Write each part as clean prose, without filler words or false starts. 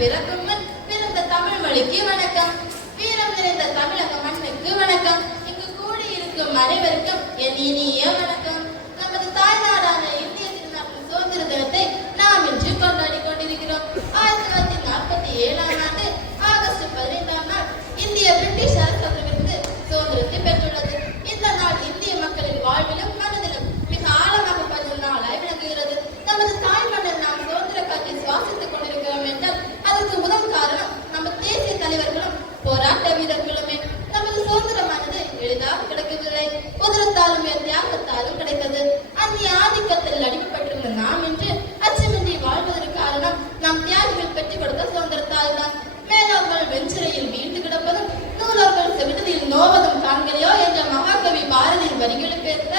பிறக்கும் முன் பிறந்த தமிழ் மொழிக்கு வணக்கம். வீரம் நிறைந்த தமிழக மண்ணுக்கு வணக்கம். இங்கு கூடியிருக்கும் அனைவருக்கும் என் இனிய வணக்கம். நமது தாய்நாடான இந்திய திருநாட்டின் சுதந்திர தினத்தை நாம் இன்று கொண்டாடி கொண்டிருக்கிறோம். 1947 ஆண்டு ஆகஸ்ட் 15 நாள் இந்திய பிரிட்டிஷ் அரசிடமிருந்து சுதந்திரத்தை பெற்றுள்ளது. இந்த நாள் இந்திய மக்களின் வாழ்விலும் மனதிலும் மிக ஆழமாக பதியும் நாளாய் விளங்குகிறது. நமது தாய் மண்ணில் நாம் சுதந்திர காற்றை சுவாசித்துக் கொண்டிருக்கிறோம் என்றால் அதற்கு முதல் காரணம் நம்ம தேசிய தலைவர்களும் போராட்ட வீரர்களுமே. நமது சுதந்திரமானது எளிதாக கிடைக்கவில்லை, உதிரத்தாலும் தியாகத்தாலும் கிடைத்தது. அந்நிய ஆதிக்கத்தில் அடிமைப்பட்டிருந்த நாம் இன்று அச்சமின்றி வாழ்வதற்கு காரணம் நாம் தியாகிகள் பெற்றுக் கொடுத்த சுதந்திரத்தால் தான். மேலோர்கள் வெஞ்சிரையில் வீழ்ந்து கிடப்பதும் நூலோர்கள் செவிட்டதில் நோவதும் காண்களையோ என்ற மகாகவி பாரதியின் வரிகளுக்கு ஏற்ப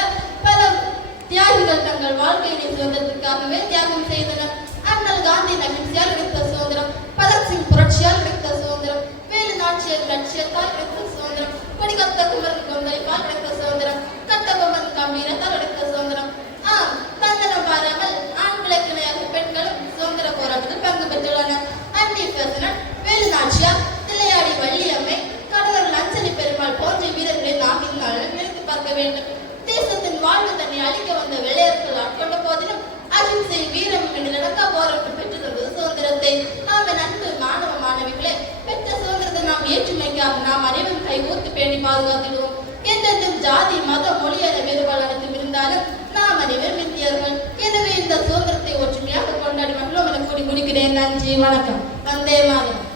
பல தியாகிகள் தங்கள் வாழ்க்கையினை சுதந்திரத்திற்காகவே தியாகம் செய்தனர். அண்ணல் காந்தி நகிழ்ச்சியால் கிடைத்த சுதந்திரம், பகத்சிங் புரட்சியால் கிடைத்த சுதந்திரம், வேலு நாச்சியர் லட்சியத்தால் கிடைத்த சுதந்திரம், கொடிகத்த குமரன் கொந்தளிப்பால் கிடைத்த சுதந்திரம், கட்டபொம்மன் கம்பீரத்தால் கிடைத்த சுதந்திரம். தந்தனம் பாராமல் ஆண்களுக்கு இணையாக பெண்களும் சுதந்திர போராட்டத்தில் பங்கு பெற்றுள்ளனர். அன்னி பெசன்ட், வேலு நாச்சியார், தில்லையாடி வள்ளியம்மை, கடலூர் லஞ்சனி பெருமாள் போன்ற வீரர்களை நாம் இந்நாளில் நினைத்து பார்க்க வேண்டும். தேசத்தின் வாழ்வு தன்னை அழிக்க வந்த வெள்ளையர்கள் ஆட்கொண்ட போதிலும் அகிம்சை வீரம் என்று நடக்க போராட்டம் பெற்று தந்தது சுதந்திரத்தை. நாம் நண்பு மாணவ மாணவிகளை பெற்ற சுதந்திரத்தை நாம் ஏற்றுமைக்காக நாம் அனைவரும் கைகூர்த்து பேணி பாதுகாத்திடுவோம். என்றென்றும் ஜாதி மத மொழி என வேறுபாடு அனைத்தும் இருந்தாலும் நாம் அனைவரும் இந்தியர்கள். எனவே இந்த சுதந்திரத்தை ஒற்றுமையாக கொண்டாடி மகிழ்வோம் என கூறி முடிக்கிறேன். நன்றி, வணக்கம். வந்தே மாதரம்.